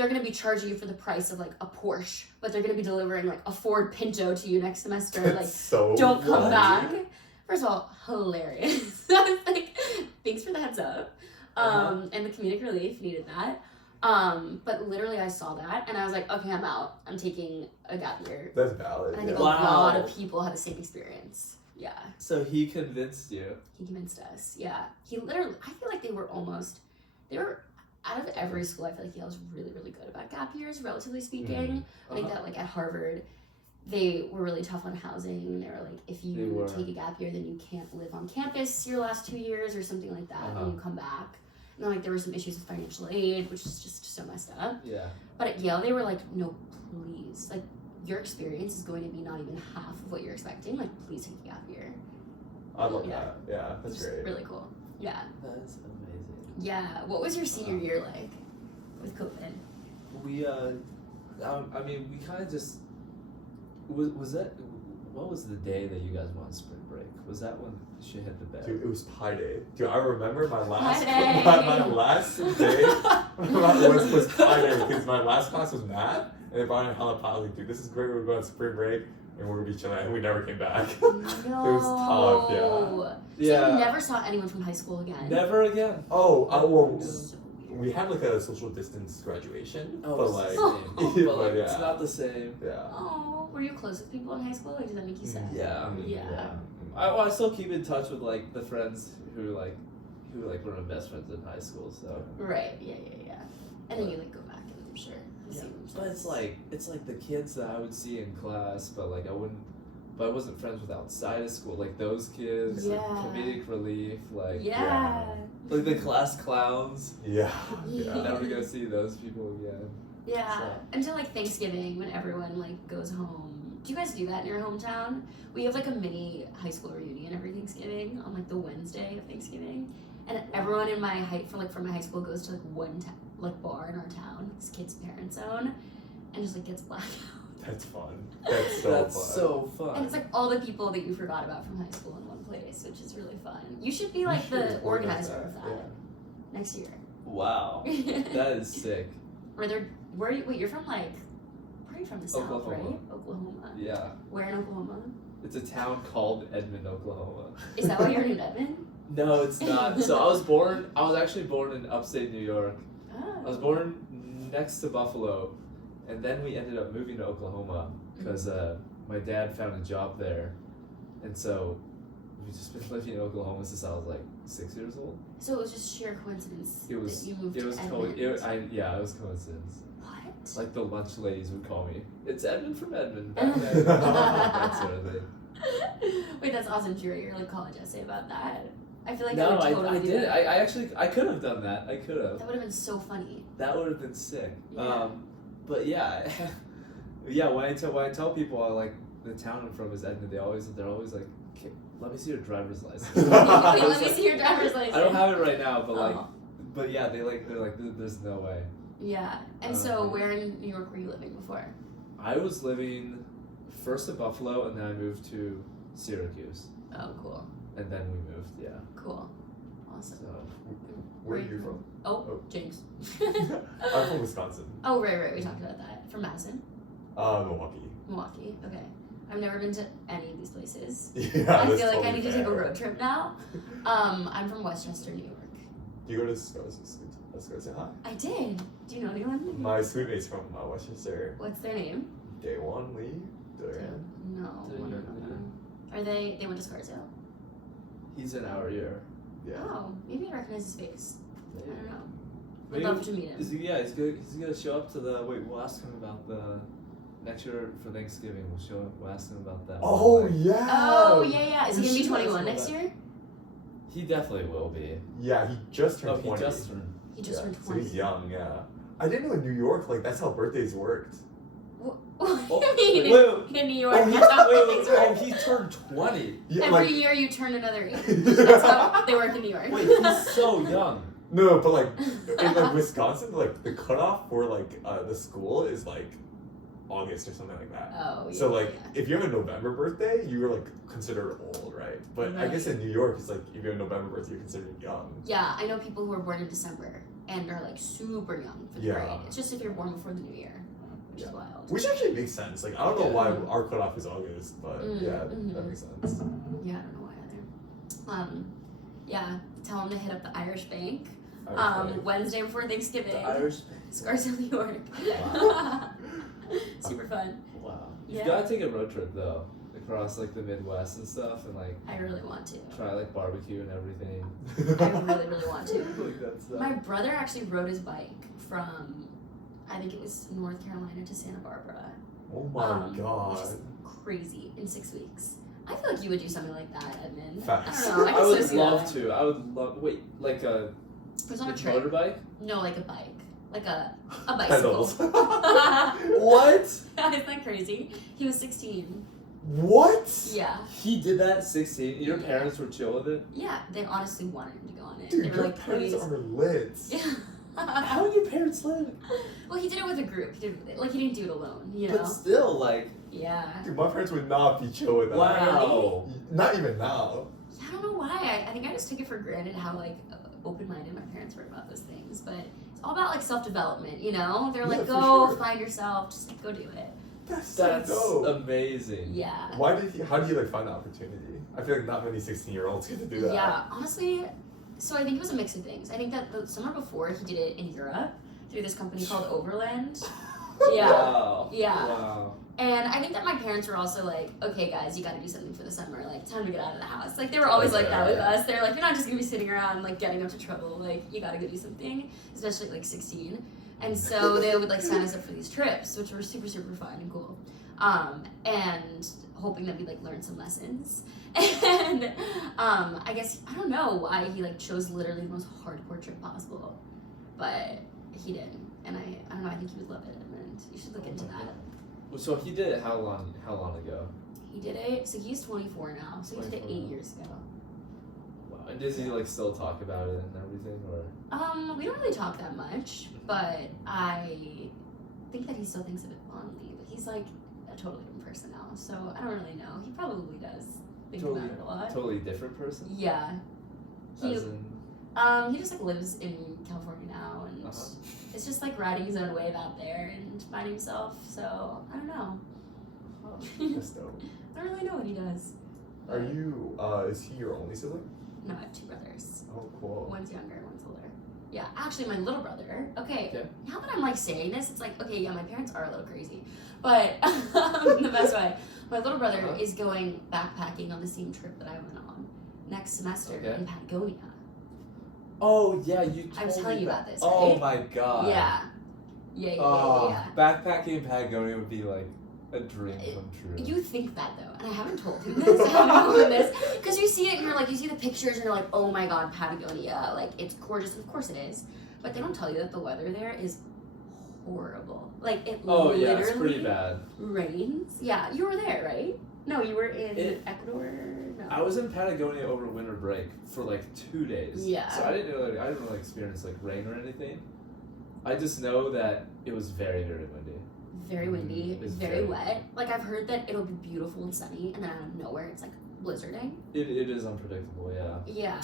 they're going to be charging you for the price of like a Porsche, but they're going to be delivering like a Ford Pinto to you next semester. Like, so don't come funny. back. First of all, hilarious. I was like, thanks for the heads up. And the comedic relief needed that. But literally I saw that and I was like, okay, I'm out. I'm taking a gap year. That's valid. And I think yeah. a lot of people had the same experience. Yeah. So he convinced you. He convinced us. Yeah. He literally, I feel like they were out of every school, I feel like Yale was really, really good about gap years, relatively speaking. I think that like at Harvard, they were really tough on housing. They were like, if you take a gap year, then you can't live on campus your last 2 years or something like that when you come back. And then like there were some issues with financial aid, which is just so messed up. Yeah. But at Yale, they were like, no, please. Like, your experience is going to be not even half of what you're expecting. Like, please take a gap year. I love that. Yeah, that's Which is great. really cool. Yeah. That's amazing. Yeah. What was your senior year like with COVID? We I mean, we kind of just was that. What was the day that you guys went on spring break? Was that when shit hit the bed? Dude, it was Pi Day. Dude, I remember my last Day. my last day was Pi Day because my last class was math, and they brought in hella pie. I was like, dude, this is great. We're going on spring break, and we're gonna be chilling. And we never came back. No. It was tough. Yeah. So you never saw anyone from high school again? Never again. Oh, well, So weird. we had like a social distance graduation, Oh, but it's like, the same. But like, yeah. it's not the same. Yeah. Oh, were you close with people in high school? Like, does that make you sad? Yeah. Yeah. I still keep in touch with like the friends who were my best friends in high school. So. Right. Yeah. And then you like go back and I'm sure. Yeah, but it's like the kids that I would see in class, but like I wasn't friends with outside of school. Like those kids, like Yeah. comedic relief, like Yeah. like the class clowns. Yeah. Yeah. Never go see those people again. Yeah. So. Until like Thanksgiving when everyone like goes home. Do you guys do that in your hometown? We have like a mini high school reunion every Thanksgiving on like the Wednesday of Thanksgiving, and everyone in my from my high school goes to like one bar in our town. This kid's parents own, and just like gets blacked out. That's fun. That's so That's fun. so fun. And it's like all the people that you forgot about from high school in one place, which is really fun. You should be like the organizer of that next year. Wow, that is sick. You're from like, where are you from? The South, Oklahoma. right? Oklahoma. Yeah, Where in Oklahoma? it's a town called Edmond, Oklahoma. Is that why you're named Edmond? No, it's not. So I was actually born in upstate New York. I was born next to Buffalo, and then we ended up moving to Oklahoma because my dad found a job there, and so we've just been living in Oklahoma since I was like 6 years old. So it was just sheer coincidence It was. that you moved It was to Edmond. it was coincidence. What? Like the lunch ladies would call me. It's Edmond from Edmond. Back then. That sort of thing. Wait, that's awesome. Did you write your like college essay about that? I feel like No, I would totally I do did. that. I could have done that. I could have. That would have been so funny. That would have been sick. Yeah. But yeah, yeah. When I tell people I like the town I'm from is Edmond, they're always like, "Okay, let me see your driver's license. Wait, let me see your driver's license. I don't have it right now, but like, Oh. but yeah, they're like, there's no way. Yeah. And so where in New York were you living before? I was living first in Buffalo, and then I moved to Syracuse, Oh, cool. and then we moved. Yeah. Cool. Awesome. So Where are you from? Oh, James. I'm from Wisconsin. Oh, right. We talked about that. From Madison? Milwaukee. Milwaukee. Okay. I've never been to any of these places. Yeah, I feel that's like I totally need to take a fair. road trip now. I'm from Westchester, New York. Do you go to Wisconsin? Huh? I did. Do you know anyone? My schoolmate's from Westchester. What's their name? Day one, Lee. Dorian. No. Dorian, Are they went to Scarsdale? he's in our year. Yeah. Oh, maybe I recognize his face. I don't know. Would Maybe- love to meet him. He's good. He's gonna show up to the. Wait, we'll ask him about the next year for Thanksgiving. We'll ask him about that. Oh Like, yeah. Oh, yeah. Is he We gonna be should 21 ask him next about- year? He definitely will be. Yeah, he just turned Oh, he 20. just turned. He just turned So 20. he's young. Yeah. I didn't know in New York like that's how birthdays worked. What Oh, do you mean? wait. In New York, Oh, that's how Wait, things oh, work. he turned 20. Yeah, Every like year you turn another age. That's how they work in New York. Wait, he's so young. no, but like in like Wisconsin, like the cutoff for like the school is like August or something like that. Oh, yeah. So like, if you have a November birthday, you're like considered old, right? But I guess in New York, it's like if you have a November birthday, you're considered young. Yeah, I know people who are born in December and are like super young for the Yeah. parade. It's just if you're born before the new year, which is wild. Which actually makes sense. Like, I don't know why our cutoff is August, but that makes sense. Yeah, I don't know why either. Yeah, tell them to hit up the Irish Bank. Wednesday before Thanksgiving. The Irish. Scarsdale, New York. Wow. Super fun. Wow. Yeah. You've got to take a road trip though, across like the Midwest and stuff, and like I really want to. try like barbecue and everything. I really, really want to. Like that's My brother actually rode his bike from, I think it was North Carolina to Santa Barbara. Oh my Which god. is crazy in 6 weeks. I feel like you would do something like that, Edmund. Facts. I don't know. I, I can would so see love that. to. I would love. Wait, like a It was on a like trip. motorbike? No, like a bike. Like a bicycle. Pedals. What? Isn't that crazy? He was 16. What? Yeah. He did that at 16. Your parents were chill with it? Yeah, they honestly wanted him to go on it. Dude, they were your like, parents please. are lit. Yeah. How do your parents live? Well, he did it with a group. He didn't do it alone, you know? But still, like, Yeah. Dude, my parents would not be chill with that. wow. Not even now. Yeah, I don't know why. I think I just took it for granted how, like, open-minded my parents were about those things. But it's all about, like, self-development, you know? They're like, Yeah, for go sure. find yourself. Just, like, go do it. That's That's so dope. amazing. Yeah. How did you like find the opportunity? I feel like not many 16-year-olds get to do that. Yeah, honestly, so I think it was a mix of things. I think that the summer before, he did it in Europe through this company called Overland. Yeah. Wow. Yeah. Wow. And I think that my parents were also like, okay, guys, you gotta do something for the summer. Like, time to get out of the house. Like, they were always like that with us. They're like, you're not just gonna be sitting around, like, getting into trouble. Like, you gotta go do something, especially at, like, 16. And so they would, like, sign us up for these trips, which were super, super fun and cool. And hoping that we'd, like, learn some lessons. And I guess, I don't know why he, like, chose literally the most hardcore trip possible. But he did. And I don't know, I think he would love it. And you should look into that. So he did it how long ago? He did it, so he's 24 now, so he did it 8 years ago. Wow. And does he like still talk about it and everything, or? We don't really talk that much, but I think that he still thinks of it fondly, but he's like a totally different person now, so I don't really know. He probably does think about it a lot. Totally different person? Yeah. He, As in, he just like lives in California now, and it's just like riding his own wave out there and finding himself, so I don't know. That's dope. I don't really know what he does. Are you, is he your only sibling? No, I have 2 brothers. Oh, cool. One's younger, one's older. Yeah, actually, my little brother. Okay, Okay. now that I'm like saying this, it's like, okay, yeah, my parents are a little crazy, but in the best way. My little brother is going backpacking on the same trip that I went on next semester in Patagonia. oh yeah, you told I was telling me you that. about this, Oh right? my god. Yeah. Yeah. Backpacking in Patagonia would be like a dream come true. You think that though, and I haven't told him this. I haven't told him this because you see it and you're like, you see the pictures and you're like, oh my god, Patagonia, like it's gorgeous. Of course it is, but they don't tell you that the weather there is horrible. Like it literally it's pretty bad. rains. Yeah, you were there, right? No, you were in Ecuador. No. I was in Patagonia over winter break for like 2 days. Yeah. So I didn't really experience like rain or anything. I just know that it was very, very windy. Very windy, It's very wet. Like I've heard that it'll be beautiful and sunny, and then out of nowhere it's like blizzarding. It is unpredictable, yeah. Yeah,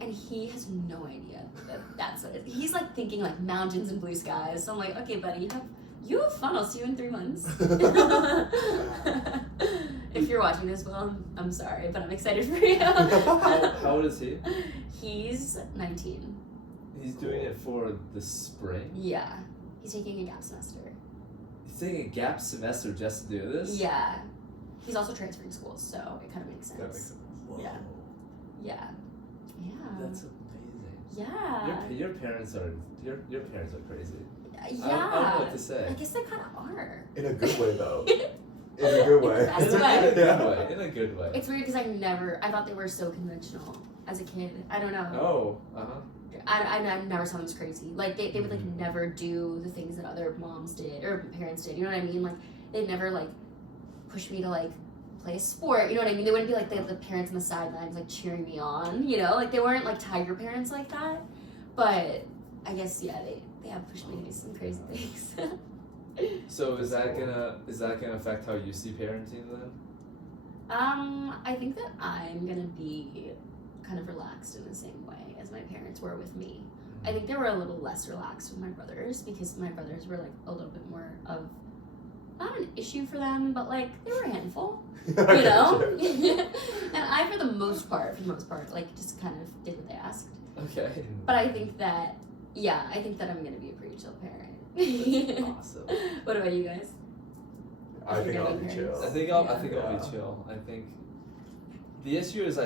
and he has no idea that that's what it is. He's like thinking like mountains and blue skies. So I'm like, okay, buddy, you have fun. I'll see you in 3 months. If you're watching this, well, I'm sorry, but I'm excited for you. How old is he? He's 19. He's doing it for the spring? Yeah, he's taking a gap semester. He's taking a gap semester just to do this? Yeah, he's also transferring schools, so it kind of makes sense. That makes sense. Whoa. Yeah. Yeah. That's amazing. Yeah. Your parents are crazy. Yeah. I don't know what to say. I guess they kind of are. In a good way, though. In a good way. That's In right. a good way. In a good way. It's weird because I thought they were so conventional as a kid. I don't know. Oh, I never saw them as crazy. Like they would like never do the things that other moms did or parents did. You know what I mean? Like they'd never like push me to like play a sport. You know what I mean? They wouldn't be like the parents on the sidelines like cheering me on. You know, like they weren't like tiger parents like that. But I guess they have pushed me to do some crazy things. So is that gonna affect how you see parenting then? I think that I'm gonna be kind of relaxed in the same way as my parents were with me. I think they were a little less relaxed with my brothers because my brothers were like a little bit more of not an issue for them, but like they were a handful, you know. And I, for the most part, like just kind of did what they asked. Okay. But I think that, yeah, I think that I'm gonna be a pretty chill parent. Awesome. What about you guys? I think I'll be chill. I think I'll be chill. I think the issue is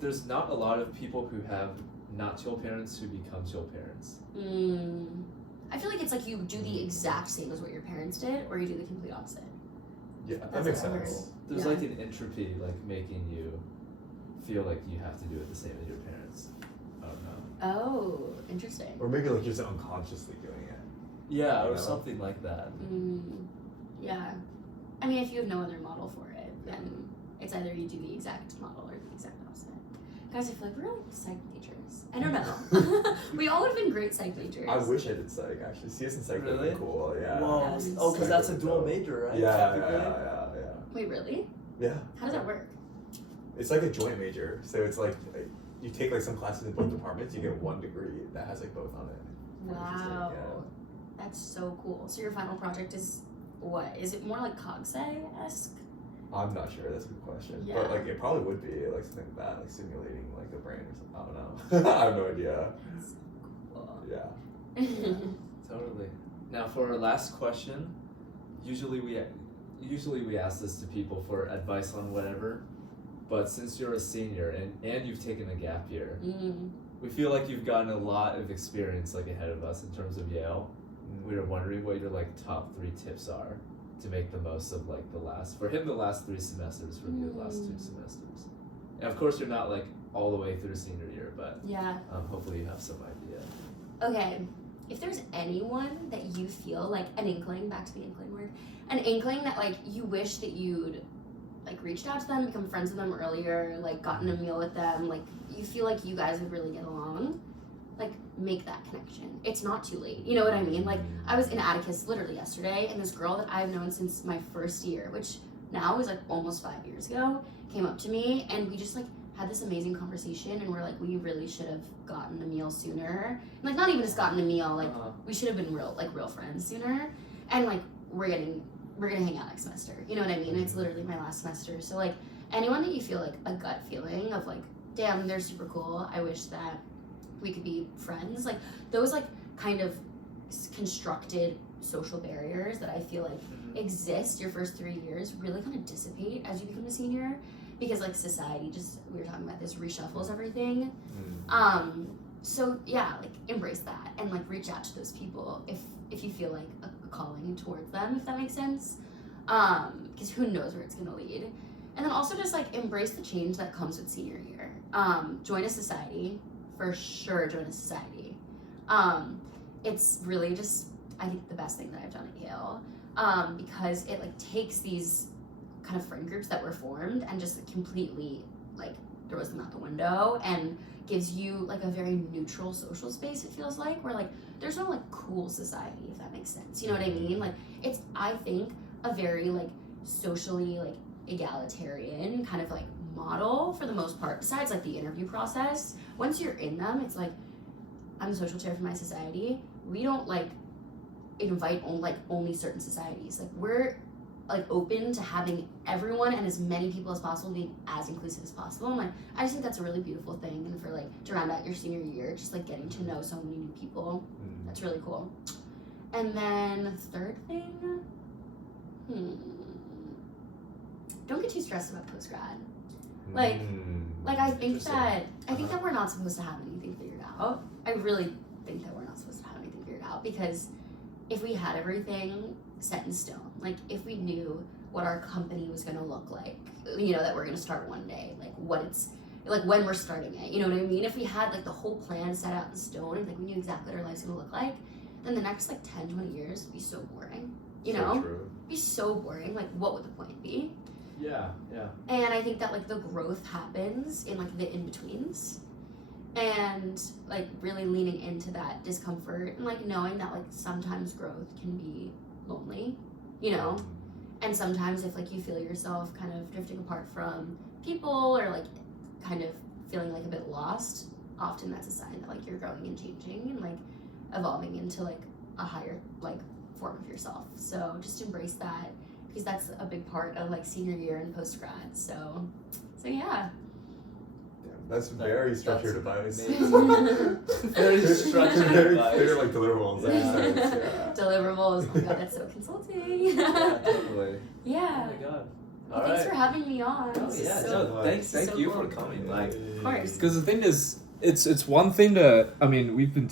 there's not a lot of people who have not chill parents who become chill parents. I feel like it's like you do the exact same as what your parents did, or you do the complete opposite. Yeah, that That's makes what I heard. sense. There's Yeah. like an entropy like making you feel like you have to do it the same as your parents. I don't know. Oh, interesting. Or maybe like just unconsciously doing it. Yeah, You or know? something like that. Yeah. I mean, if you have no other model for it, then it's either you do the exact model or the exact opposite. Guys, I feel like we're like psych majors. I don't know. We all would have been great psych majors. I wish I did psych actually. CS and psych would Really? be cool. Yeah. Whoa. Yeah. Oh, because that's a Psych dual would be dope. major, right? Yeah, Technically? yeah. Wait, really? Yeah. How does that work? It's like a joint major, so it's like you take like some classes in both departments, you get one degree that has like both on it. Wow. Yeah. That's so cool. So your final project is what? Is it more like Cogsay-esque? I'm not sure. That's a good question. Yeah. But like it probably would be like something like that, like simulating like the brain or something. I don't know. I have no idea. That's so cool. Yeah. Totally. Now for our last question, usually we ask this to people for advice on whatever, but since you're a senior and you've taken a gap year, we feel like you've gotten a lot of experience like ahead of us in terms of Yale. We were wondering what your like top 3 tips are to make the most of like the last 3 semesters, for me the last 2 semesters. And of course you're not like all the way through senior year, but Yeah. hopefully you have some idea. Okay. If there's anyone that you feel like an inkling, back to the inkling word, an inkling that like you wish that you'd like reached out to them, become friends with them earlier, like gotten a meal with them, like you feel like you guys would really get along, like make that connection. It's not too late. You know what I mean? Like I was in Atticus literally yesterday, and this girl that I've known since my first year, which now is like almost 5 years ago, came up to me and we just like had this amazing conversation, and we're like, we really should have gotten a meal sooner. And, like not even just gotten a meal, like we should have been real friends sooner. And like we're gonna hang out next semester. You know what I mean? It's literally my last semester. So like anyone that you feel like a gut feeling of like, damn, they're super cool, I wish that we could be friends. Like those like kind of constructed social barriers that I feel like exist your first 3 years really kind of dissipate as you become a senior, because like society just, we were talking about this, reshuffles everything. So yeah, like embrace that and like reach out to those people if you feel like a calling towards them, if that makes sense. Because who knows where it's gonna lead. And then also just like embrace the change that comes with senior year. Join a society, for sure join a society. It's really just, I think, the best thing that I've done at Yale, because it like takes these kind of friend groups that were formed and just completely like throws them out the window and gives you like a very neutral social space, it feels like, where like there's no like cool society, if that makes sense. You know what I mean? Like it's, I think, a very like socially like egalitarian kind of like model for the most part, besides like the interview process. Once you're in them, it's like, I'm the social chair for my society. We don't like invite only certain societies. Like we're like open to having everyone and as many people as possible, being as inclusive as possible. And like I just think that's a really beautiful thing, and for like to round out your senior year, just like getting to know so many new people, that's really cool. And then the third thing, don't get too stressed about post-grad. Like I think that we're not supposed to have anything figured out. I really think that we're not supposed to have anything figured out, because if we had everything set in stone, like if we knew what our company was going to look like, you know, that we're going to start one day, like what it's like when we're starting it, you know what I mean? If we had like the whole plan set out in stone and like we knew exactly what our life's going to look like, then the next like 10-20 years would be so boring, you know? True. It'd be so boring. Like what would the point be? Yeah. And I think that like the growth happens in like the in-betweens. and like really leaning into that discomfort and like knowing that like sometimes growth can be lonely, you know, and sometimes if like you feel yourself kind of drifting apart from people or like kind of feeling like a bit lost, often that's a sign that like you're growing and changing and like evolving into like a higher like form of yourself. So just embrace that, because that's a big part of like senior year and post grad. So yeah. That's very structured advice. Very structured Very advice. clear, like deliverables. Yeah. Deliverables. Oh my god, that's so consulting. Yeah, totally. Yeah. Oh my god. Well, thanks for having me on. Oh This is yeah, so, no, thank so you cool. for coming. Like, Of course. Because the thing is, it's one thing to, I mean, we've been